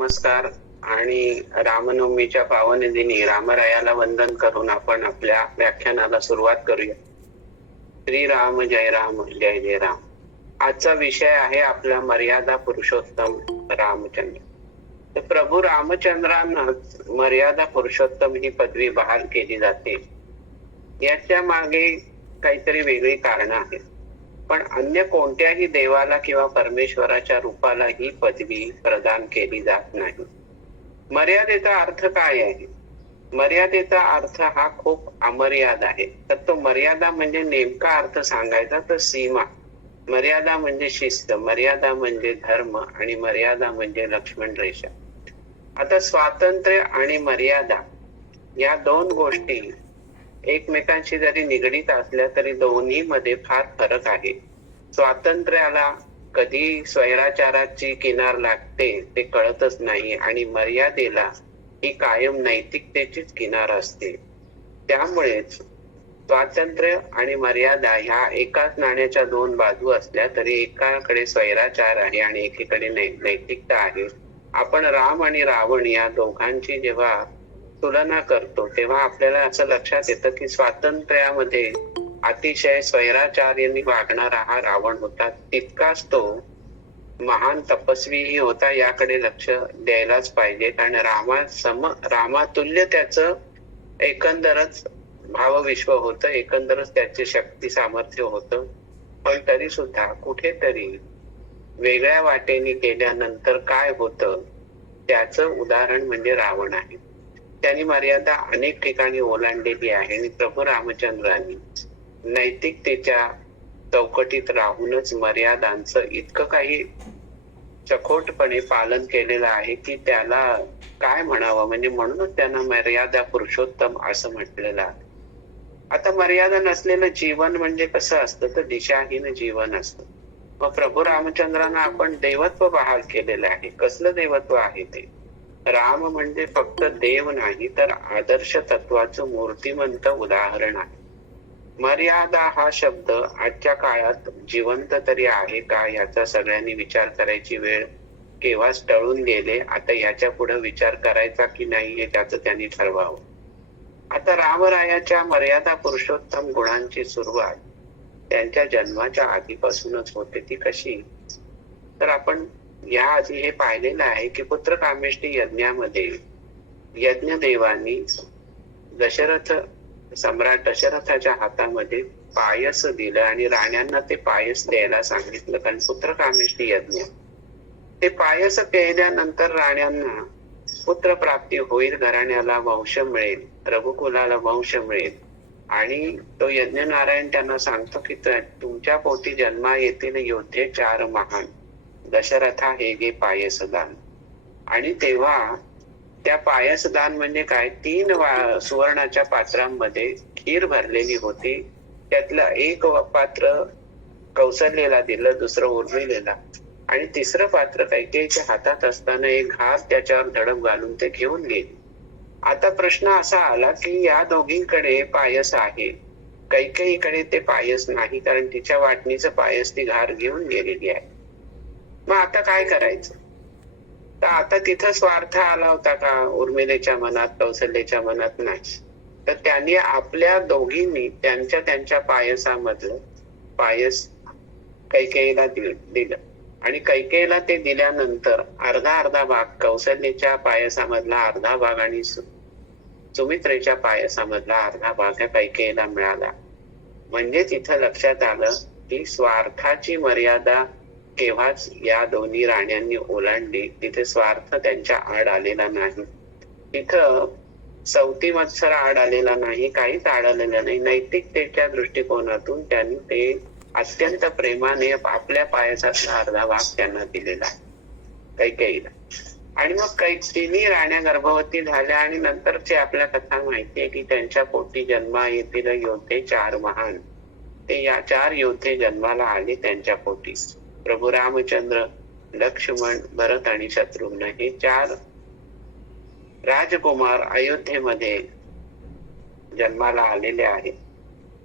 नमस्कार. आणि रामनवमीच्या पावन दिनी रामरायाला वंदन करून आपण आपल्या व्याख्यानाला सुरुवात करूया. श्रीराम जय राम जय जय राम. आजचा विषय आहे आपला मर्यादा पुरुषोत्तम रामचंद्र. तर प्रभू रामचंद्रांना मर्यादा पुरुषोत्तम ही पदवी बहाल केली जाते. याच्या मागे काहीतरी वेगळी कारण आहेत, पण अन्य कोणत्याही देवाला किंवा परमेश्वराच्या रूपाला ही पदवी प्रदान केली जात नाही. मर्यादेचा अर्थ काय आहे? मर्यादेचा अर्थ हा खूप अमर्याद आहे. तर तो मर्यादा म्हणजे नेमका अर्थ सांगायचा तर सीमा. मर्यादा म्हणजे शिस्त, मर्यादा म्हणजे धर्म आणि मर्यादा म्हणजे लक्ष्मण रेषा. आता स्वातंत्र्य आणि मर्यादा या दोन गोष्टी एकमेकांशी जरी निगडीत असल्या तरी दोन्ही मध्ये फार फरक आहे. स्वातंत्र्याला कधी स्वैराचाराची किनार लागते ते कळतच नाही आणि मर्यादेला ही कायम नैतिकतेचीच किनार असते. त्यामुळेच स्वातंत्र्य आणि मर्यादा ह्या एकाच नाण्याच्या दोन बाजू असल्या तरी एकाकडे स्वैराचार आहे आणि एकीकडे नैतिकता आहे. आपण राम आणि रावण या दोघांची जेव्हा तुलना करतो तेव्हा आपल्याला असं लक्षात येतं की स्वातंत्र्यामध्ये अतिशय स्वैराचार्यांनी वागणारा हा रावण होता, तितकाच तो महान तपस्वीही होता. याकडे लक्ष द्यायलाच पाहिजे, कारण रामातुल्य त्याचं एकंदरच भावविश्व होतं, एकंदरच त्याचे शक्ती सामर्थ्य होतं. पण तरी सुद्धा कुठेतरी वेगळ्या वाटेने केल्यानंतर काय होतं त्याचं उदाहरण म्हणजे रावण आहे. त्यांनी मर्यादा अनेक ठिकाणी ओलांडलेली आहे आणि प्रभू रामचंद्रांनी नैतिकतेच्या चौकटीत राहूनच मर्यादांचं इतकं काही चखोटपणे पालन केलेलं आहे की त्याला काय म्हणावं, म्हणजे म्हणूनच त्यांना मर्यादा पुरुषोत्तम असं म्हटलेलं आहे. आता मर्यादा नसलेलं जीवन म्हणजे कसं असतं तर दिशाहीन जीवन असतं. मग प्रभू रामचंद्रांना आपण देवत्व बहाल केलेलं आहे. कसलं देवत्व आहे ते? राम म्हणजे फक्त देव नाही तर आदर्श तत्वाचं मूर्तिमंत उदाहरण आहे. मर्यादा हा शब्द आजच्या काळात जिवंत तरी आहे का याचा सगळ्यांनी विचार करायची वेळ केव्हाच टळून गेले. आता याच्या पुढे विचार करायचा की नाही हे त्याचं त्यांनी ठरवावं. आता रामरायाच्या मर्यादा पुरुषोत्तम गुणांची सुरुवात त्यांच्या जन्माच्या आधीपासूनच होते. ती कशी? तर आपण या आधी हे पाहिलेलं आहे की पुत्रकामेष्टी यज्ञामध्ये यज्ञदेवांनी सम्राट दशरथाच्या हातामध्ये पायस दिलं आणि राण्यांना ते पायस द्यायला सांगितलं, कारण पुत्रकामेष्टी यज्ञ. ते पायस प्यायल्यानंतर राण्यांना पुत्र प्राप्ती होईल, घराण्याला वंश मिळेल, रघुकुलाला वंश मिळेल. आणि तो यज्ञ नारायण त्यांना सांगतो की तुमच्या पोटी जन्मा येतील योद्धे चार महान, दशरथा हे गे पायसदान. आणि तेव्हा त्या पायसदान म्हणजे काय? 3 सुवर्णाच्या पात्रांमध्ये खीर भरलेली होती. त्यातलं एक पात्र कौसल्येला दिलं, दुसरं उर्मिलेला आणि तिसरं पात्र कैकेयीच्या हातात असताना एक घास त्याच्यावर धडक घालून ते घेऊन गेले. आता प्रश्न असा आला की या दोघींकडे पायस आहे, कैकेयीकडे ते पायस नाही, कारण तिच्या वाटणीचं पायस ती घार घेऊन गेलेली आहे. मग आता काय करायचं? तर आता तिथं स्वार्थ आला होता का उर्मिलेच्या मनात, कौशल्याच्या मनात? नाही. तर त्यांनी आपल्या दोघींनी त्यांच्या पायसामधलं पायस कैकेयीला दिलं आणि कैकेयीला ते दिल्यानंतर अर्धा भाग कौशल्याच्या पायसामधला अर्धा भाग आणि सुमित्रेच्या पायसामधला अर्धा भाग ह्या कैकेयीला मिळाला. म्हणजे तिथं लक्षात आलं की स्वार्थाची मर्यादा केव्हाच या दोन्ही राण्यांनी ओलांडली. तिथे स्वार्थ त्यांच्या आड आलेला नाही, तिथं सवती मत्सर आड आलेला नाही, काहीच आड आलेलं नाही. नैतिकतेच्या दृष्टिकोनातून त्यांनी ते अत्यंत प्रेमाने आपल्या पायसातला अर्धा भाग त्यांना दिलेला कैकेयीला. आणि मग तिन्ही राण्या गर्भवती झाल्या आणि नंतरची आपल्या कथा माहिती आहे की त्यांच्या पोटी जन्मा येतील योद्धे चार महान. ते या 4 योद्धे जन्माला आले त्यांच्या पोटी. प्रभू रामचंद्र, लक्ष्मण, भरत आणि शत्रुघ्न हे 4 राजकुमार अयोध्येमध्ये जन्माला आलेले आहेत.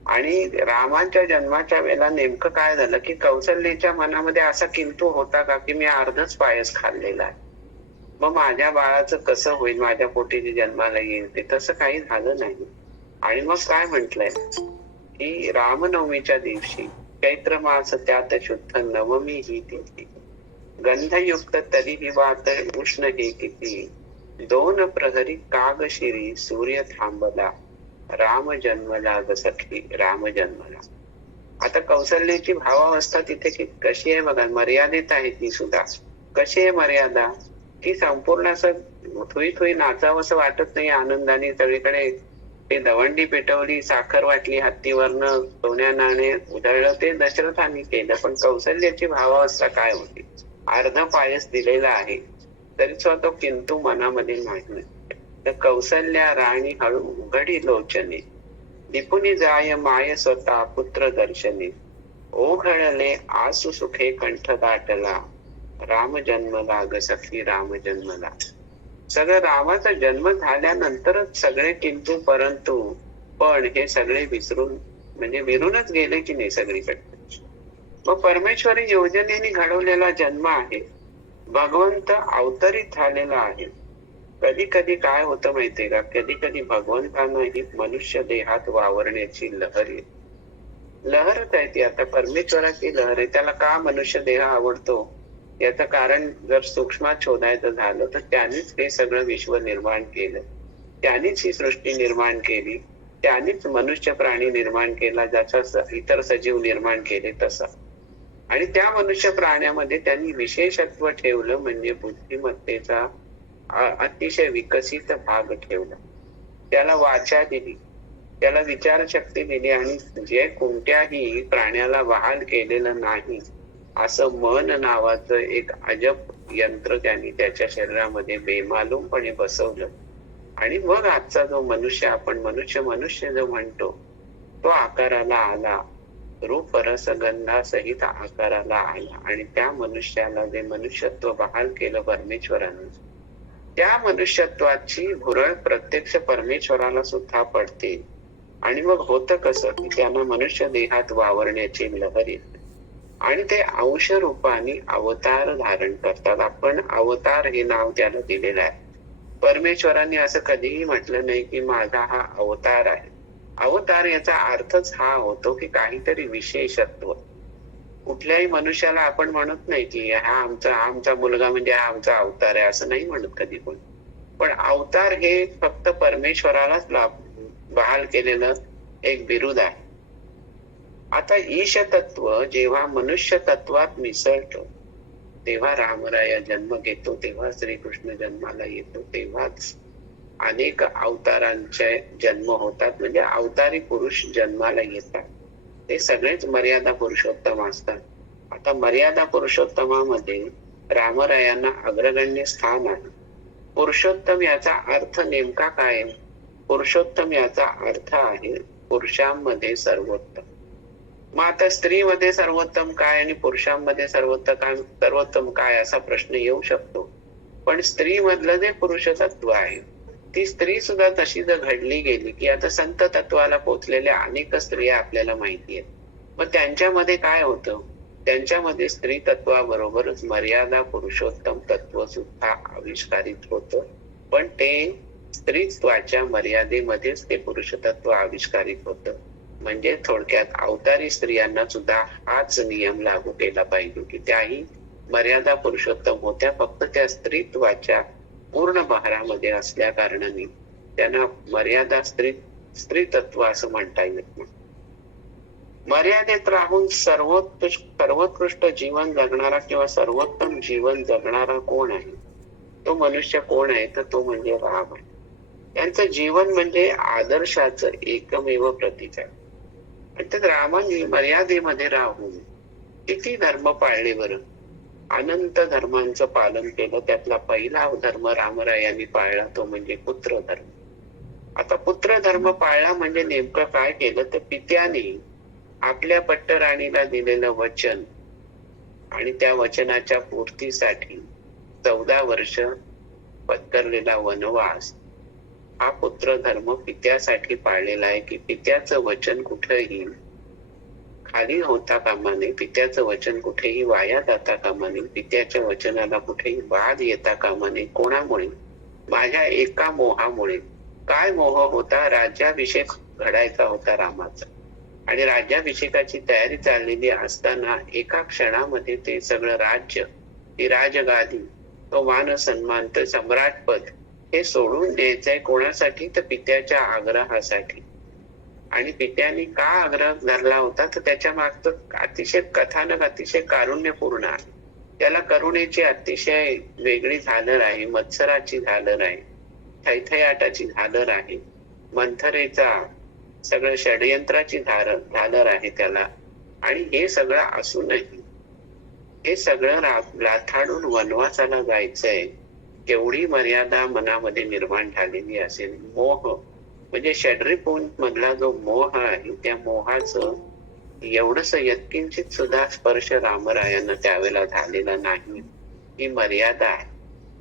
आणि रामाच्या जन्माच्या वेळेला नेमकं काय झालं की कौशल्याच्या मनामध्ये असा किंतु होता का की मी अर्धच पायस खाल्लेला आहे. मग माझ्या बाळाचं कसं होईल, माझ्या पोटी जे जन्माला येईल ते, तसं काही झालं नाही. आणि मग काय म्हंटलंय की रामनवमीच्या दिवशी चैत्र मास त्यात शुद्ध नवमी ही तिथी, गंधयुक्त तरीही वात उष्ण हे किती, दोन प्रहरी काग शिरी सूर्य थांबला, राम जन्मला ग सखी राम जन्मला. आता कौशल्याची भावावस्था तिथे कशी आहे बघा, मर्यादित आहे ती सुद्धा. कशी आहे मर्यादा, की संपूर्ण असं थोई थोई नाचावं असं वाटत नाही आनंदाने. सगळीकडे ते दवंडी पेटवली, साखर वाटली हत्तीवरनं, सोन्या नाणे उधळलं, ते दशरथाने केलं. पण कौशल्याची भावावस्था काय होती, अर्ध पायस दिलेला आहे तरी सुद्धा तो किंतु मनामध्ये नाही. तर कौशल्या राणी हळू उघडी लोचने, निपुणी जाय माय स्वतः पुत्र दर्शने, ओघळले आसु सुखे कंठ दाटला, राम जन्मला ग सखी राम जन्मला. सगळं रामाचा जन्म झाल्यानंतरच सगळे किंतु परंतु पण हे सगळे विसरून, म्हणजे विरूनच गेले की नाही सगळीकडे. मग परमेश्वरी योजनेने घडवलेला जन्म आहे, भगवंत अवतरित झालेला आहे. कधी कधी काय होतं माहितीये का, कधी कधी भगवंतांना ही मनुष्य देहात वावरण्याची लहर येते. लहरच आहे ती, आता परमेश्वराची लहर आहे. त्याला का मनुष्य देह आवडतो याचं कारण जर सूक्ष्मात शोधायचं झालं तर त्यानेच हे सगळं विश्व निर्माण केलं, त्यानेच ही सृष्टी निर्माण केली, त्यानेच मनुष्य प्राणी निर्माण केला, ज्याचा इतर सजीव निर्माण केले तसा. आणि त्या मनुष्य प्राण्यामध्ये त्यांनी विशेषत्व ठेवलं, म्हणजे बुद्धिमत्तेचा अतिशय विकसित भाग ठेवला. त्याला वाचा दिली, त्याला विचारशक्ती दिली, आणि जे कोणत्याही प्राण्याला बहाल केलेलं नाही असं मन नावाचं एक अजब यंत्र त्यांनी त्याच्या शरीरामध्ये बेमालूमपणे बसवलं. आणि मग आजचा जो मनुष्य, आपण मनुष्य जो म्हणतो, तो आकाराला आला, रूप रस गंधा सहित आकाराला आला. आणि त्या मनुष्याला जे मनुष्यत्व बहाल केलं परमेश्वराने, त्या मनुष्यत्वाची भुरळ प्रत्यक्ष परमेश्वराला सुद्धा पडते. आणि मग होतं कसं की त्यांना मनुष्य देहात वावरण्याची लहर येते, आणि ते अंश रूपाने अवतार धारण करतात. आपण अवतार हे नाव त्याला दिलेलं आहे. परमेश्वरांनी असं कधीही म्हटलं नाही की माझा हा अवतार आहे. अवतार याचा अर्थच हा होतो की काहीतरी विशेषत्व. कुठल्याही मनुष्याला आपण म्हणत नाही की हा आमचा मुलगा म्हणजे हा आमचा अवतार आहे, असं नाही म्हणत कधी पण. पण अवतार हे फक्त परमेश्वरालाच बहाल केलेलं एक बिरुद आहे. आता ईश तत्व जेव्हा मनुष्य तत्वात मिसळतो, तेव्हा रामराया जन्म घेतो, तेव्हा श्रीकृष्ण जन्माला येतो, तेव्हाच अनेक अवतारांचे जन्म होतात. म्हणजे अवतारी पुरुष जन्माला येतात, ते सगळेच मर्यादा पुरुषोत्तम असतात. आता मर्यादा पुरुषोत्तमामध्ये रामरायांना अग्रगण्य स्थान आहे. पुरुषोत्तम याचा अर्थ नेमका काय? पुरुषोत्तम याचा अर्थ आहे पुरुषांमध्ये सर्वोत्तम. मग आता स्त्रीमध्ये सर्वोत्तम काय आणि पुरुषांमध्ये सर्वोत्तम काय असा प्रश्न येऊ शकतो. पण स्त्री मधलं जे पुरुष तत्व आहे, ती स्त्री सुद्धा तशी जर घडली गेली की आता संत तत्वाला पोचलेल्या अनेक स्त्रिया आपल्याला माहिती आहेत. मग त्यांच्यामध्ये काय होतं? त्यांच्यामध्ये स्त्री तत्वाबरोबरच मर्यादा पुरुषोत्तम तत्व सुद्धा आविष्कारित होतं. पण ते स्त्रीत्वाच्या मर्यादेमध्येच ते पुरुष तत्व आविष्कारित होतं. म्हणजे थोडक्यात अवतारी स्त्रियांना सुद्धा हाच नियम लागू केला पाहिजे की त्याही मर्यादा पुरुषोत्तम होत्या, फक्त त्या स्त्रीत्वाच्या पूर्ण बहारामध्ये असल्या कारणाने त्यांना मर्यादा स्त्री तत्व असं म्हणता येत नाही. मर्यादेत राहून सर्वोत्कृष्ट जीवन जगणारा किंवा सर्वोत्तम जीवन जगणारा कोण आहे? तो मनुष्य कोण आहे? तर तो म्हणजे राम आहे. त्यांचं जीवन म्हणजे आदर्शाचं एकमेव प्रतीक आहे. तर रामाने मर्यादेमध्ये राहून किती धर्म पाळले बरं? अनंत धर्मांचं पालन केलं. त्यातला पहिला धर्म रामरायांनी पाळला, तो म्हणजे पुत्र धर्म. आता पुत्र धर्म पाळला म्हणजे नेमकं काय केलं? तर पित्याने आपल्या पट्टराणीला दिलेलं वचन आणि त्या वचनाच्या पूर्तीसाठी 14 वर्ष पत्करलेला वनवास, हा पुत्र धर्म पित्यासाठी पाळलेला आहे की पित्याचं वचन कुठेही खाली होता कामा नये, पित्याचं वचन कुठेही वाया जाता कामा नये, पित्याच्या वचनाला कुठेही वाद येता कामा नये. कोणामुळे? माझ्या एका मोहामुळे. काय मोह होता? राज्याभिषेक घडायचा होता रामाचा, आणि राज्याभिषेकाची तयारी चाललेली असताना एका क्षणामध्ये ते सगळं राज्य, ती राजगादी, तो मान सन्मान, ते सम्राटपद हे सोडून द्यायचंय. कोणासाठी? तर पित्याच्या आग्रहासाठी. आणि पित्याने का आग्रह धरला होता? तर त्याच्या मागचं अतिशय कथानक अतिशय कारुण्यपूर्ण आहे. त्याला करुणेची अतिशय वेगळी झालर आहे, मत्सराची झालर आहे, थैथयाटाची झालर आहे, मंथरेचा सगळं षडयंत्राची झालर आहे त्याला. आणि हे सगळं असूनही हे सगळं लाथाडून वनवासाला जायचंय. केवढी मर्यादा मनामध्ये निर्माण झालेली असेल. मोह म्हणजे षड्रिपून मधला जो मोह आहे, त्या मोहाचं एवढंस यत्किंचित सुद्धा स्पर्श रामरायांना त्यावेळेला झालेला नाही. ही मर्यादा आहे.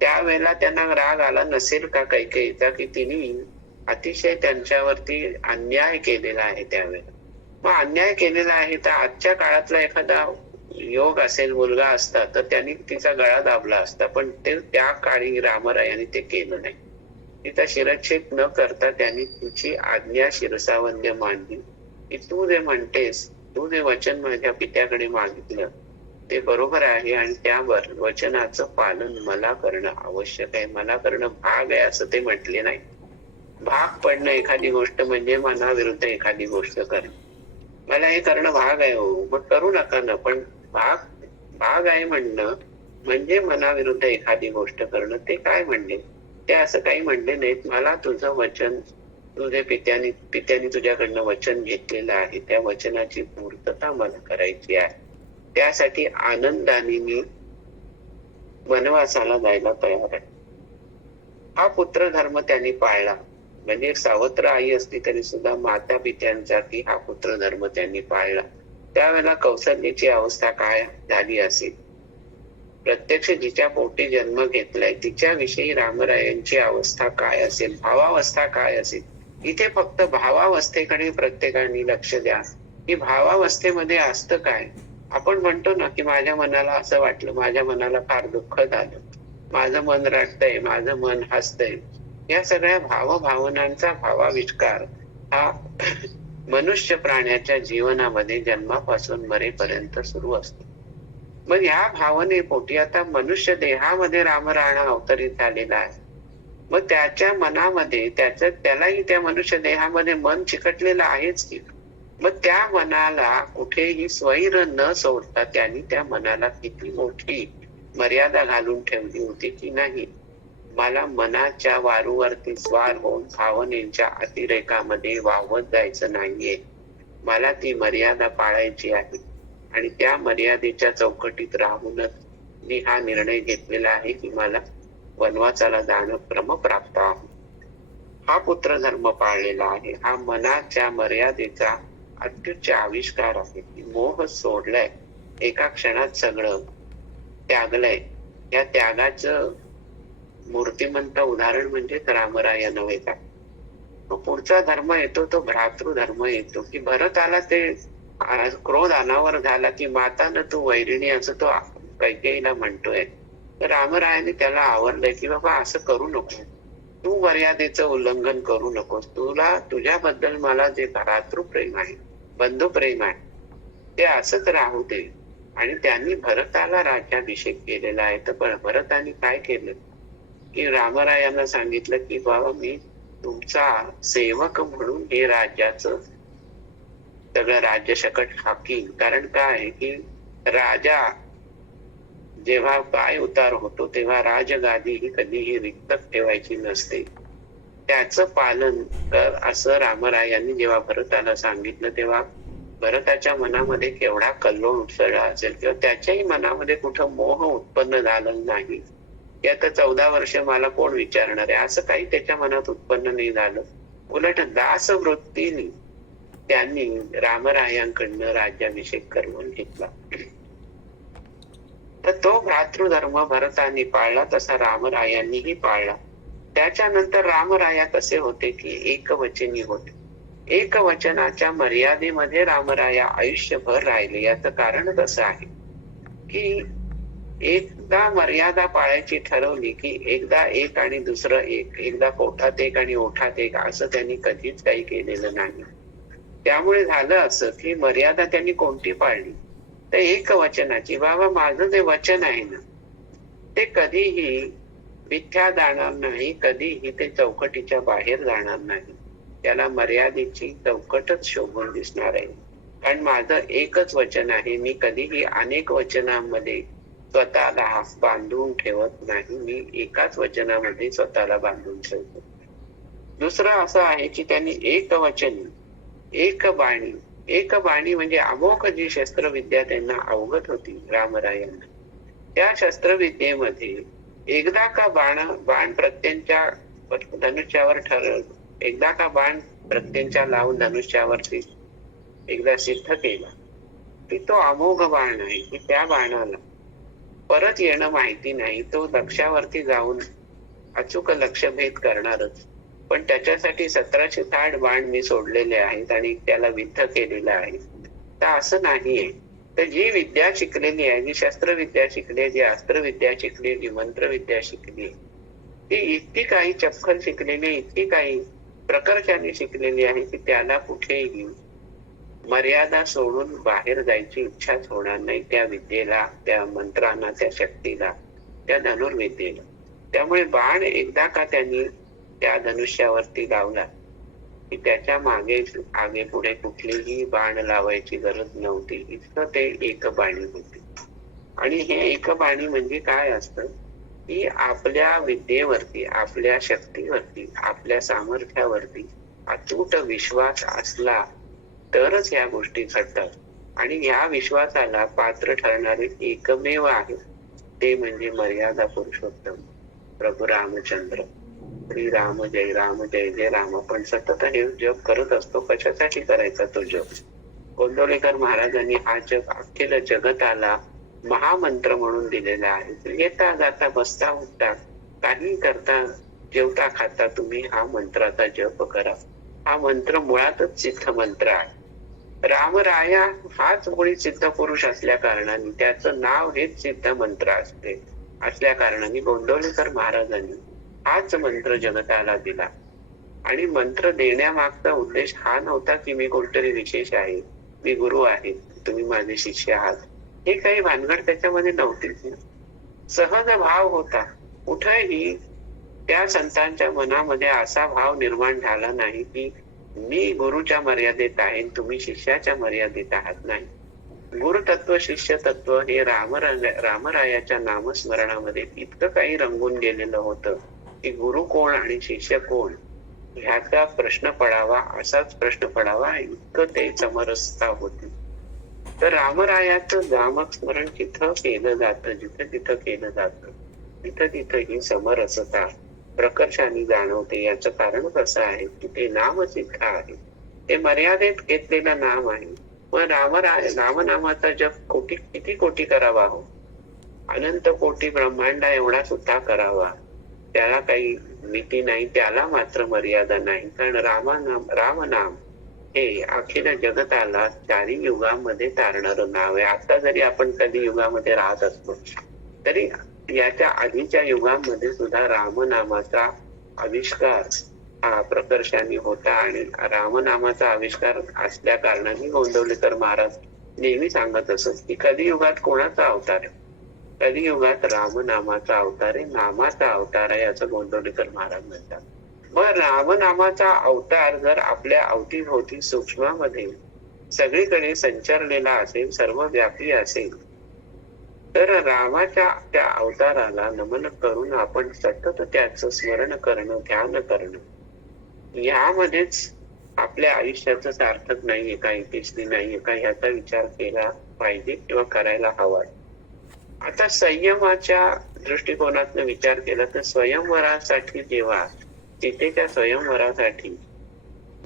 त्यावेळेला त्यांना राग आला नसेल का कैकेयीचा, की तिने अतिशय त्यांच्यावरती अन्याय केलेला आहे त्यावेळेला. मग अन्याय केलेला आहे तर आजच्या काळातला एखादा योग असेल, मुलगा असता तर त्यांनी तिचा गळा दाबला असता, पण ते त्या काळी रामरायांनी ते केलं नाही. तिचा शिरच्छेद न करता त्यांनी तिची आज्ञा शिरसावंद्य मानली, की तू जे म्हणतेस, तू जे वचन माझ्या पित्याकडे मागितलं ते बरोबर आहे, आणि त्या वचनाचं पालन मला करणं आवश्यक आहे, मला करणं भाग आहे, असं ते म्हटले नाही. भाग पडणं एखादी गोष्ट म्हणजे मनाविरुद्ध एखादी गोष्ट करणं. मला हे करणं भाग आहे, हो मग करू नका ना, पण भाग आहे म्हणणं म्हणजे मनाविरुद्ध एखादी गोष्ट करणं, ते काय म्हणणे? ते असं काही म्हणले नाहीत. मला तुझं वचन, तुझे पित्याने तुझ्याकडनं वचन घेतलेलं आहे, त्या वचनाची पूर्तता मला करायची आहे. त्यासाठी आनंदाने मी वनवासाला जायला तयार आहे. हा पुत्र धर्म त्यांनी पाळला. म्हणजे सावत्र आई असली तरी सुद्धा माता पित्यांसाठी हा पुत्र धर्म त्यांनी पाळला. त्यावेळेला कौसल्याची अवस्था काय झाली असेल? प्रत्यक्ष जिच्या पोटी जन्म घेतलाय तिच्याविषयी रामरायांची अवस्था काय असेल, भावावस्था काय असेल? इथे फक्त भावावस्थेकडे प्रत्येकाने लक्ष द्या, की भावावस्थेमध्ये असतं काय. आपण म्हणतो ना की माझ्या मनाला असं वाटलं, माझ्या मनाला फार दुःख झालं, माझं मन रडतंय, माझं मन हसतंय. या सगळ्या भावभावनांचा भावाविष्कार हा मनुष्य प्राण्याच्या जीवनामध्ये जन्मापासून मरेपर्यंत सुरू असतो. मग ह्या भावनेपोटी आता मनुष्य देहामध्ये रामराणा अवतरित झालेला आहे. मग त्याच्या मनामध्ये त्यालाही त्या मनुष्य देहामध्ये मन चिकटलेलं आहेच की. मग त्या मनाला कुठेही स्वैर न सोडता त्यांनी त्या मनाला किती मोठी मर्यादा घालून ठेवली होती की नाही, मला मनाच्या वारूवरती स्वार होऊन भावनेच्या अतिरेकामध्ये वाहवत जायचं नाहीये, मला ती मर्यादा पाळायची आहे. आणि त्या मर्यादेच्या चौकटीत राहूनच मी हा निर्णय घेतलेला आहे की मला वनवासाला जाणं क्रमप्राप्त आहे. हा पुत्र धर्म पाळलेला आहे. हा मनाच्या मर्यादेचा अत्युच्च आविष्कार आहे. मोह सोडलाय, एका क्षणात सगळं त्यागलंय. या त्यागाचं मूर्तिमंत उदाहरण म्हणजे रामराया नव्हे का. पुढचा धर्म येतो तो भ्रातृधर्म येतो, की भरताला ते क्रोध अनावर झाला की माता न तू वैरिणी, असं तो कैकेयीला म्हणतोय. तर रामरायाने त्याला आवरलंय की बाबा असं करू नको, तू मर्यादेचं उल्लंघन करू नकोस, तुझ्याबद्दल मला जे भ्रातृप्रेम आहे, बंधुप्रेम आहे, ते असंच राहू दे. आणि त्यांनी भरताला राज्याभिषेक केलेला आहे. तर भरताने काय केलं की रामरायांना सांगितलं की बाबा मी तुमचा सेवक म्हणून हे राज्याचं सगळं राज्य शकट हाकीन. कारण काय आहे की राजा जेव्हा पाय उतार होतो तेव्हा राजगादी ही कधीही रिक्त ठेवायची नसते, त्याचं पालन कर असं रामरायांनी जेव्हा भरताला सांगितलं तेव्हा भरताच्या मनामध्ये केवढा कल्लोळ उसळला असेल, किंवा त्याच्याही मनामध्ये कुठं मोह उत्पन्न झालं नाही की आता 14 वर्ष मला कोण विचारणार आहे, असं काही त्याच्या मनात उत्पन्न नाही झालं. उलट दास वृत्तीने त्यांनी रामरायांकडनं राज्याभिषेक करून घेतला. तर तो भ्रातृधर्म भरताने पाळला, तसा रामरायांनीही पाळला. त्याच्यानंतर रामराया कसे होते की एकवचनी होते. एकवचनाच्या मर्यादेमध्ये रामराया आयुष्यभर राहिले. याचं कारण कसं आहे की एकदा मर्यादा पाळायची ठरवली की एकदा एक आणि दुसरं एक, एकदा पोटात एक आणि ओठात एक, असं त्यांनी कधीच काही केलेलं नाही. त्यामुळे झालं असं की मर्यादा त्यांनी कोणती पाळली तर एकवचनाची. बाबा माझं जे वचन आहे ना ते कधीही मिथ्या जाणार नाही, कधीही ते चौकटीच्या बाहेर जाणार नाही. त्याला मर्यादेची चौकटच शोभून दिसणार आहे. कारण माझं एकच वचन आहे. मी कधीही अनेक वचनांमध्ये स्वतःला बांधून ठेवत नाही. मी एकाच वचनामध्ये स्वतःला बांधून ठेवतो. दुसरं असं आहे की त्यांनी एक वचन, एक बाणी, एक बाणी म्हणजे अमोघ जी शस्त्रविद्या त्यांना अवगत होती रामरायांना, त्या शस्त्रविद्येमध्ये एकदा का बाण प्रत्यंच्या धनुष्यावर ठरवलं, एकदा का बाण प्रत्यंच्या लावून धनुष्यावरती एकदा सिद्ध केला की तो अमोघ बाण आहे की त्या बाणाला परत येणं माहिती नाही. तो लक्ष्यावरती जाऊन अचूक लक्ष्यभेद करणारच. पण त्याच्यासाठी 1760 बाण मी सोडलेले आहेत आणि त्याला विद्ध केलेलं आहे. तर असं नाहीये. तर जी विद्या शिकलेली आहे, जी शस्त्रविद्या शिकली, जी अस्त्रविद्या शिकली, जी मंत्रविद्या शिकली, ती इतकी काही चपखल शिकलेली, इतकी काही प्रकर्षाने शिकलेली आहे की त्याला कुठेही मर्यादा सोडून बाहेर जायची इच्छाच होणार नाही. त्या विद्येला, त्या मंत्रांना, त्या शक्तीला, त्या धनुर्विद्येला. त्यामुळे बाण एकदा का त्यांनी त्या धनुष्यावरती लावला की त्याच्या मागे आगे पुढे कुठलीही बाण लावायची गरज नव्हती. इतकं ते एक बाणी होते. आणि हे एक बाणी म्हणजे काय असतं की आपल्या विद्येवरती, आपल्या शक्तीवरती, आपल्या सामर्थ्यावरती अतूट विश्वास असला तरच या गोष्टी घडतात. आणि या विश्वासाला पात्र ठरणारे एकमेव आहे ते म्हणजे मर्यादा पुरुषोत्तम प्रभू रामचंद्र. श्री राम जय राम जय जय राम. आपण सतत हे जप करत असतो. कशासाठी करायचा तो जप? गोंदवलेकर महाराजांनी हा जप अखिल जगताला महामंत्र म्हणून दिलेला आहे. येता जाता, बसता उठता, काही करता, जेवता खाता तुम्ही हा मंत्राचा जप करा. हा मंत्र मुळातच सिद्ध मंत्र आहे. रामराया हाच मुळी सिद्ध पुरुष असल्या कारणाने, त्याचं नाव हेच सिद्ध मंत्र असल्या कारणाने गोंदवलेकर महाराजांनी हाच मंत्र जगताला दिला. आणि मंत्र देण्यामागचा उद्देश हा नव्हता की मी कोणतरी विशेष आहे, मी गुरु आहे, तुम्ही माझे शिष्य आहात, हे काही भानगड त्याच्यामध्ये नव्हतीच. सहज भाव होता. कुठेही त्या संतांच्या मनामध्ये असा भाव निर्माण झाला नाही की मी गुरुच्या मर्यादेत आहे, तुम्ही शिष्याच्या मर्यादेत आहात. नाही. गुरुतत्व, शिष्य तत्व हे रामरायाच्या नामस्मरणामध्ये इतकं काही रंगून गेलेलं होतं की गुरु कोण आणि शिष्य कोण ह्याचा प्रश्न पडावा, असाच प्रश्न पडावा, इतकं ते समरसता होती. तर रामरायाचं नामस्मरण जिथं केलं जातं, जिथं तिथं केलं जातं, तिथं तिथं ही समरसता प्रकर्षाने जाणवते. याचं कारण कसं आहे की ते नाम सिद्ध आहे, ते मर्यादेत घेतलेलं नाम आहे. पण रामनामाचा जप किती कोटी करावा हो, अनंत कोटी ब्रह्मांडा एवढा सुद्धा करावा, त्याला काही मिती नाही, त्याला मात्र मर्यादा नाही. कारण रामनाम हे अखिल जगताला चारी युगामध्ये तारणारं नाव आहे. आता जरी आपण कधी युगामध्ये राहत असतो तरी याच्या आधीच्या युगामध्ये सुद्धा रामनामाचा आविष्कार हा प्रकर्षाने होता. आणि रामनामाचा आविष्कार असल्या कारणाने गोंदवलेकर महाराज नेहमी सांगत असत की कलियुगात कोणाचा अवतार आहे? कलियुगात रामनामाचा अवतार आहे, नामाचा अवतार आहे, असं गोंदवलेकर महाराज म्हणतात. मग रामनामाचा अवतार जर आपल्या अवतीभोवती सूक्ष्मामध्ये सगळीकडे संचरलेला असेल, सर्वव्यापी असेल, तर रामाच्या त्या अवताराला नमन करून आपण सतत त्याचं स्मरण करणं, ध्यान करणं, यामध्येच आपल्या आयुष्याचं सार्थक नाहीये का, यशस्वी नाहीये का, ह्याचा विचार केला पाहिजे किंवा करायला हवा. आता संयमाच्या दृष्टिकोनातून विचार केला तर स्वयंवरासाठी जेव्हा सीतेच्या स्वयंवरासाठी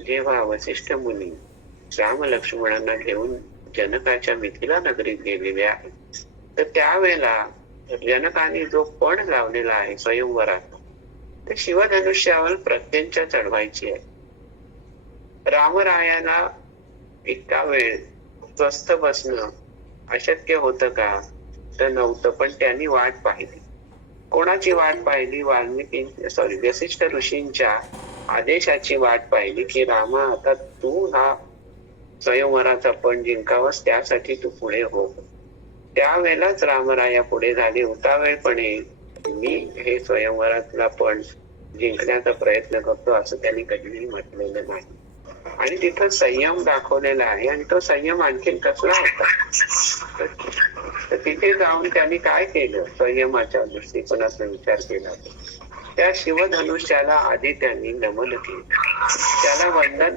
जेव्हा वसिष्ठ मुनी राम लक्ष्मणांना घेऊन जनकाच्या मिथिला नगरीत गेलेले आहेत, तर त्यावेळेला जनकाने जो पण लावलेला आहे स्वयंवरात, ते शिवधनुष्यावर प्रत्यंच्या चढवायची आहे. रामरायाला इतका वेळ स्वस्थ बसणं अशक्य होतं का? तर नव्हतं. पण त्यांनी वाट पाहिली. कोणाची वाट पाहिली? वसिष्ठ ऋषींच्या आदेशाची वाट पाहिली की रामा, आता तू हा स्वयंवराचा पण जिंकावास, त्यासाठी तू पुढे हो. त्यावेळेलाच रामराया पुढे झाले. उतावेळपणे मी हे स्वयंवरातला पण जिंकण्याचा प्रयत्न करतो असं त्यांनी कधीही म्हटलेलं नाही. आणि तिथं संयम दाखवलेला आहे. आणि तो संयम आणखीन कसला होता? तर तिथे जाऊन त्यांनी काय केलं? संयमाच्या दृष्टिकोनाचा विचार केला. त्या शिवधनुष्याला आधी त्यांनी नमन केलं, त्याला वंदन.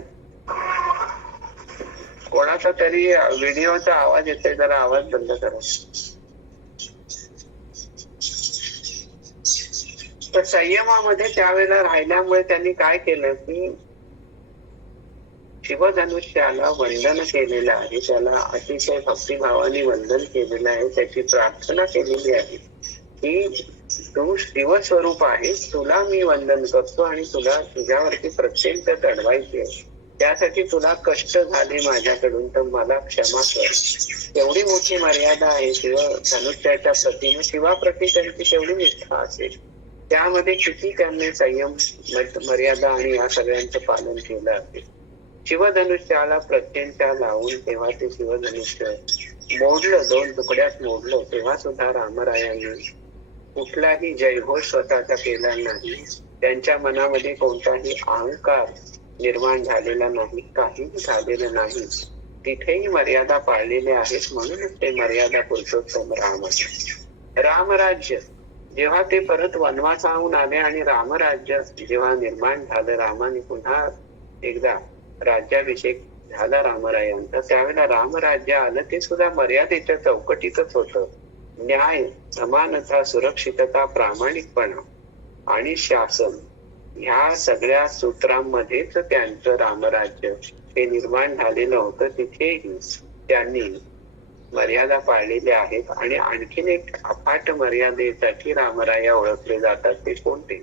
कोणाचा तरी व्हिडिओचा आवाज येतोय, जरा आवाज बंद करा. तर संयमामध्ये त्यावेळेला राहिल्यामुळे त्यांनी काय केलं की शिवधनुष्याला वंदन केलेलं आहे, त्याला अतिशय भक्तिभावाने वंदन केलेलं आहे, त्याची प्रार्थना केलेली आहे की तू शिवस्वरूप आहेस, तुला मी वंदन करतो आणि तुला तुझ्यावरती प्रत्येक चढवायची आहे, त्यासाठी तुला कष्ट झाले माझ्याकडून, तर मला क्षमा कर. एवढी मोठी मर्यादा आहे शिव धनुष्याच्या प्रतीने. शिवाप्रती त्यांची तेवढी निष्ठा असेल, त्यामध्ये किती त्यांनी संयम, मर्यादा आणि या सगळ्यांचं पालन केलं असेल. शिवधनुष्याला प्रत्यंच्या लावून तेव्हा ते शिवधनुष्य मोडलं, 2 तुकड्यात मोडलं, तेव्हा सुद्धा रामरायांनी कुठलाही जयघोष स्वतःचा केला नाही. त्यांच्या मनामध्ये कोणताही अहंकार निर्माण झालेला नाही, काहीही झालेलं नाही. तिथेही मर्यादा पाळलेल्या आहेत, म्हणूनच ते मर्यादा पुरुषोत्तम राम आहे. रामराज्य जेव्हा ते परत वनवासाहून आले आणि रामराज्य जेव्हा निर्माण झालं, रामाने पुन्हा एकदा राज्याभिषेक झाला रामरायांचा, त्यावेळेला रामराज्य आलं, ते सुद्धा मर्यादेच्या चौकटीतच होतं. न्याय, समानता, सुरक्षितता, प्रामाणिकपणा आणि शासन, ह्या सगळ्या सूत्रांमध्येच त्यांचं रामराज्य हे निर्माण झालेलं होतं. तिथेही त्यांनी मर्यादा पाळलेल्या आहेत. आणि आणखीन एक अफाट मर्यादेसाठी रामराया ओळखले जातात. ते कोणते?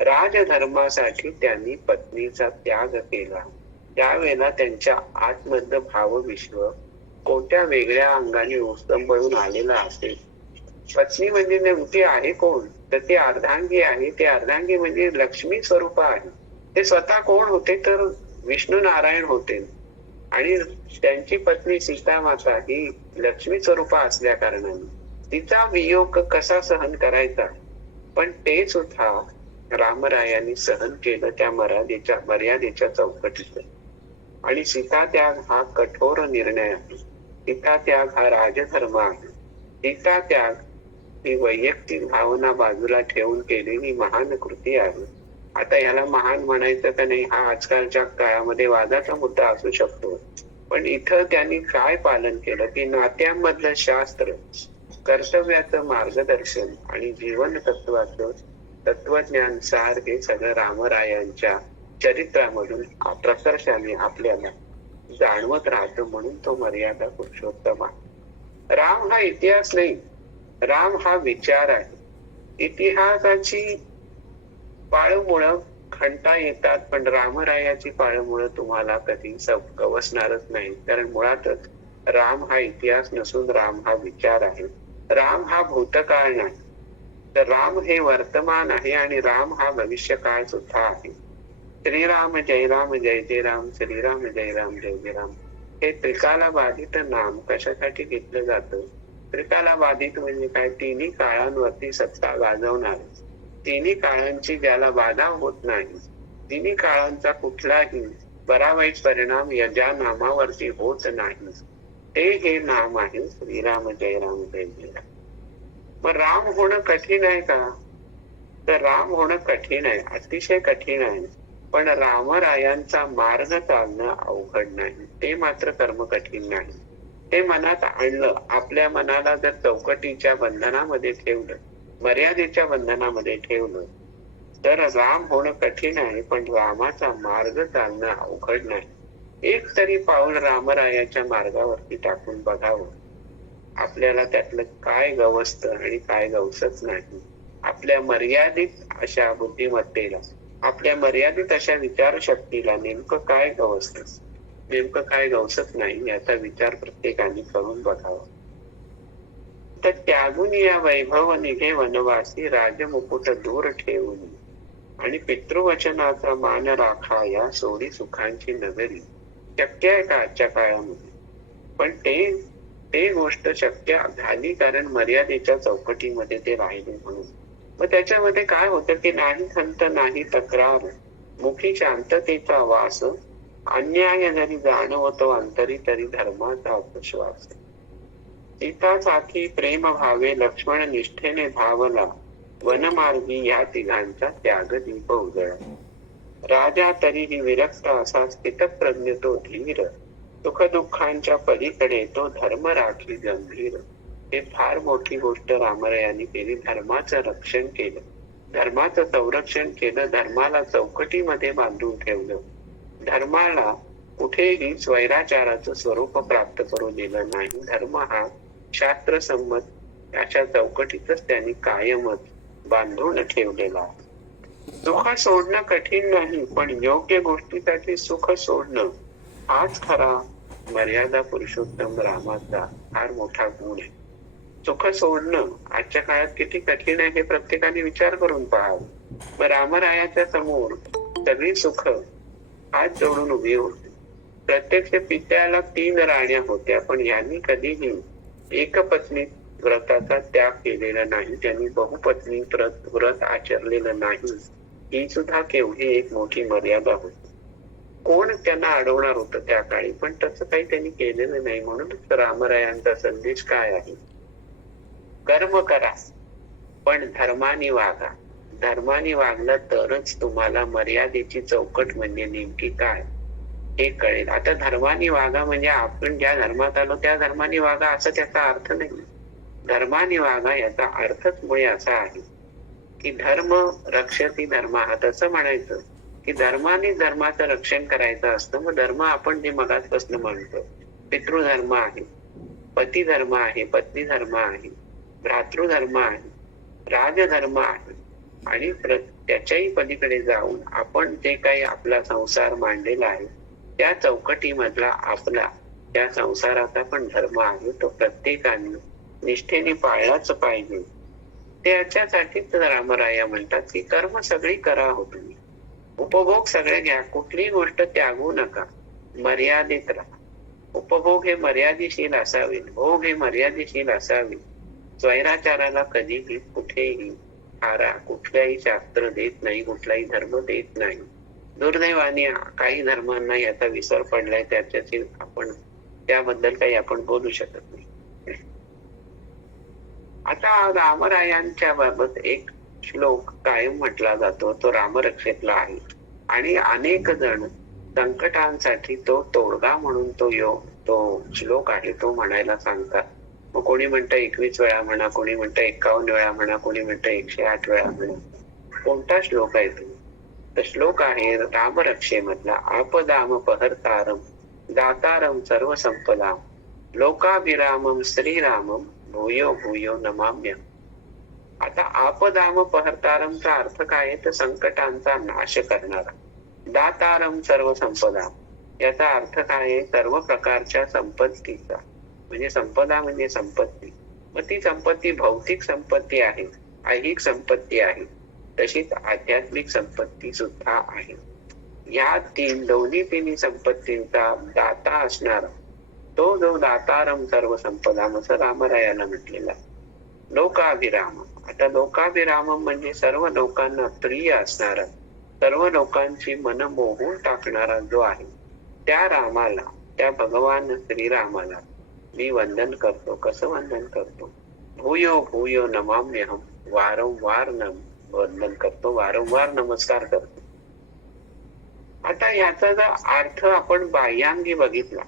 राजधर्मासाठी त्यांनी पत्नीचा त्याग केला. त्यावेळेला त्यांच्या आतमधलं भावविश्व कोणत्या वेगळ्या अंगाने उस्तंबळून आलेला असेल. पत्नी म्हणजे नेमकी आहे कोण? तर ती अर्धांगी आहे. ते अर्धांगी म्हणजे लक्ष्मी स्वरूप आहे. ते स्वतः कोण होते? तर विष्णू नारायण होते. आणि त्यांची पत्नी सीता माता ही लक्ष्मी स्वरूप असल्या कारणाने तिचा वियोग कसा सहन करायचा, पण ते सुद्धा रामरायांनी सहन केलं त्या मर्यादेच्या चौकटीत. आणि सीता त्याग हा कठोर निर्णय आहे. सीता त्याग हा राजधर्म आहे. सीता त्याग ही वैयक्तिक भावना बाजूला ठेवून केलेली महान कृती आहे. आता याला महान म्हणायचं का नाही, हा आजकालच्या काळामध्ये वादाचा मुद्दा असू शकतो. पण इथं त्यांनी काय पालन केलं की नात्यांमधलं शास्त्र, कर्तव्याचं मार्गदर्शन आणि जीवन तत्वाचं तत्वज्ञान सार हे सगळं रामरायांच्या चरित्रामधून प्रकर्षाने आपल्याला जाणवत राहतं. म्हणून तो मर्यादा पुरुषोत्तम आहे. राम हा इतिहास नाही, राम हा विचार आहे. इतिहासाची पाळमुळं खंडता येतात, पण रामरायाची पाळमुळं तुम्हाला कधी गवसणारच नाही. कारण मुळातच राम हा इतिहास नसून राम हा विचार आहे. राम हा भूतकाळ नाही, तर राम हे वर्तमान आहे आणि राम हा भविष्यकाळ सुद्धा आहे. श्रीराम जय राम, जय जय राम, श्रीराम जय राम, जय जय राम, हे त्रिकाला बाधित नाम कशासाठी घेतलं जातं? त्रिकाला बाधित म्हणजे काय? तिन्ही काळांवरती सत्ता गाजवणार, तिन्ही काळांची ज्याला बाधा होत नाही, तिन्ही काळांचा कुठलाही बरा वाईट परिणाम या नामावरती होत नाही, ते हे नाम आहे श्रीराम जय राम, जय जय राम. मग राम होणं कठीण आहे का? तर राम होणं कठीण आहे, अतिशय कठीण आहे. पण रामरायांचा मार्ग चालणं अवघड नाही. ते मात्र कर्म कठीण नाही. ते मनात आणलं, आपल्या मनाला जर चौकटीच्या बंधनामध्ये ठेवलं, मर्यादेच्या बंधनामध्ये ठेवलं, तर राम होणं कठीण आहे. पण रामाचा मार्ग चालणं अवघड नाही. एक तरी पाऊल रामरायाच्या मार्गावरती टाकून बघावं. आपल्याला त्यातलं काय गवसतं आणि काय गवसत नाही. आपल्या मर्यादित अशा बुद्धिमत्तेला आपल्या मर्यादित अशा विचारशक्तीला नेमकं काय गवसतं, नेमकं काय गवसत नाही याचा विचार प्रत्येकाने करून बघावा. तर त्यागून या वैभव निघे वनवासी, राजमुकुट दूर ठेवून, आणि पितृवचनाचा मान राखा या सोडी सुखांची नगरी. शक्य आहे का आजच्या काळामध्ये? पण ते गोष्ट शक्य झाली कारण मर्यादेच्या चौकटीमध्ये ते राहिले म्हणून. मग त्याच्यामध्ये काय होतं की नाही खंत नाही तक्रार, मुखी शांततेचा वास, अन्याय जरी जाणवतो अंतरी तरी धर्माचा अपश्वास. सीता साथी प्रेम भावे, लक्ष्मण निष्ठेने धावला, वनमार्गी या तिघांचा त्याग दीप उजळा. राजा तरीही विरक्त असा स्थितप्रज्ञ तो धीर, सुख दुःखांच्या पलीकडे तो धर्म राखी गंभीर. हे फार मोठी गोष्ट रामरायांनी केली. धर्माचं रक्षण केलं, धर्माचं संरक्षण केलं, धर्माला चौकटीमध्ये बांधून ठेवलं, धर्माला कुठेही स्वैराचाराचं स्वरूप प्राप्त करू दिलं नाही. धर्म हा शास्त्रसंमत अशा चौकटीतच त्यांनी कायमच बांधून ठेवलेला आहे. सुख सोडणं कठीण नाही, पण योग्य गोष्टीसाठी सुख सोडणं हाच खरा मर्यादा पुरुषोत्तम रामाचा फार मोठा गुण आहे. सुख सोडणं आजच्या काळात किती कठीण आहे हे प्रत्येकाने विचार करून पाहावं. मग रामरायाच्या समोर सगळी सुख हात जोडून उभी होती. प्रत्यक्ष पित्याला 3 राण्या होत्या, पण यांनी कधीही एकपत्नी व्रताचा त्याग केलेला नाही. त्यांनी बहुपत्नी व्रत आचरलेलं नाही. ही सुद्धा केवढी एक मोठी मर्यादा होती. कोण त्यांना अडवणार होतं त्या काळी, पण तसं काही त्यांनी केलेलं नाही. म्हणूनच रामरायांचा संदेश काय आहे? कर्म करा पण धर्माने वागा. धर्माने वागलं तरच तुम्हाला मर्यादेची चौकट म्हणजे नेमकी काय हे कळेल. आता धर्माने वागा म्हणजे आपण ज्या धर्मात आलो त्या धर्माने वागा असा त्याचा अर्थ नाही. धर्माने वागा याचा अर्थच मुळे असा आहे की धर्म रक्षती धर्म, तसं म्हणायचं की धर्माने धर्माचं रक्षण करायचं असतं. मग धर्म आपण जे मगाचपासून म्हणतो, पितृधर्म आहे, पती धर्म आहे, पत्नी धर्म आहे, भ्रातृधर्म आहे, राजधर्म आहे, आणि त्याच्याही पलीकडे जाऊन आपण जे काही आपला संसार मांडलेला आहे त्या चौकटीमधला आपला त्या संसाराचा पण धर्म आहे, तो प्रत्येकाने निष्ठेने पाळलाच पाहिजे. त्याच्यासाठीच रामराया म्हणतात की कर्म सगळी करा हो तुम्ही, उपभोग सगळे घ्या, कुठलीही गोष्ट त्यागू नका, मर्यादित राहा. उपभोग हे मर्यादेशील असावे, भोग हे मर्यादेशील असावे. स्वैराचाराला कधीही कुठेही आरा कुठल्याही शास्त्र देत नाही, कुठलाही धर्म देत नाही. दुर्दैवाने काही धर्मांना याचा विसर पडलाय, त्याच्याशी आपण त्याबद्दल काही आपण बोलू शकत नाही. आता रामरायांच्या बाबत एक श्लोक कायम म्हटला जातो, तो रामरक्षेतला आहे, आणि अनेक जण संकटांसाठी तो तोडगा म्हणून तो श्लोक आहे तो म्हणायला सांगतात. मग कोणी म्हणतं 21 वेळा म्हणा, कोणी म्हणतं 51 वेळा म्हणा, कोणी म्हणतं 108 वेळा म्हणा. कोणता श्लोक आहे तो? तर श्लोक आहे रामरक्षेमधला, आपदाम पहर्तारम दातारम सर्व संपदा, लोकाभिरामम श्रीरामम भूयो भूयो नमाम्य. आता आपदाम पहर्तारमचा अर्थ काय आहे? तर संकटांचा नाश करणारा. दातारम सर्व संपदा याचा अर्थ काय आहे? सर्व प्रकारच्या संपत्तीचा, म्हणजे संपदा म्हणजे संपत्ती. मग ती संपत्ती भौतिक संपत्ती आहे, ऐहिक संपत्ती आहे, तशीच आध्यात्मिक संपत्ती सुद्धा आहे. या दोन्ही तिन्ही संपत्तींचा दाता असणारा तो जो दातारम सर्व संपदा असं रामरायाला म्हटलेला. लोकाभिराम, आता लोकाभिराम म्हणजे सर्व लोकांना प्रिय असणारा, सर्व लोकांची मन मोहून टाकणारा जो आहे, त्या रामाला, त्या भगवान श्रीरामाला मी वंदन करतो. कसं वंदन करतो? भूयो भूयो नमाम्यहम, वारंवार वंदन करतो, वारंवार नमस्कार करतो. आता याचा जर अर्थ आपण बाह्यांगी बघितला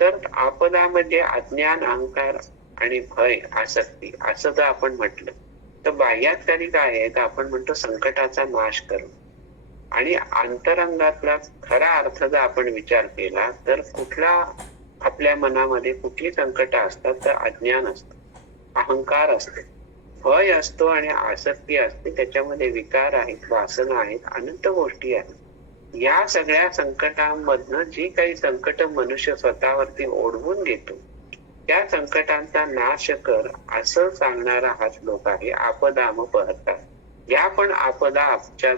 तर आपदामध्ये अज्ञान, अहंकार आणि भय, आसक्ती असं जर आपण म्हटलं तर बाह्यात तरी काय आहे? तर आपण म्हणतो संकटाचा नाश करणं. आणि अंतरंगातला खरा अर्थ जर आपण विचार केला तर कुठला आपल्या मनामध्ये कुठली संकट असतात? तर अज्ञान असतं, अहंकार असते, भय असतो आणि आसक्ती असते, त्याच्यामध्ये विकार आहेत, वासना आहेत, अनंत गोष्टी आहेत. या सगळ्या संकटांमधनं जी काही संकट मनुष्य स्वतःवरती ओढवून घेतो, त्या संकटांचा नाश कर असं सांगणारा हा श्लोक आहे. आपदाम पहता, ज्या पण आपदा आमच्या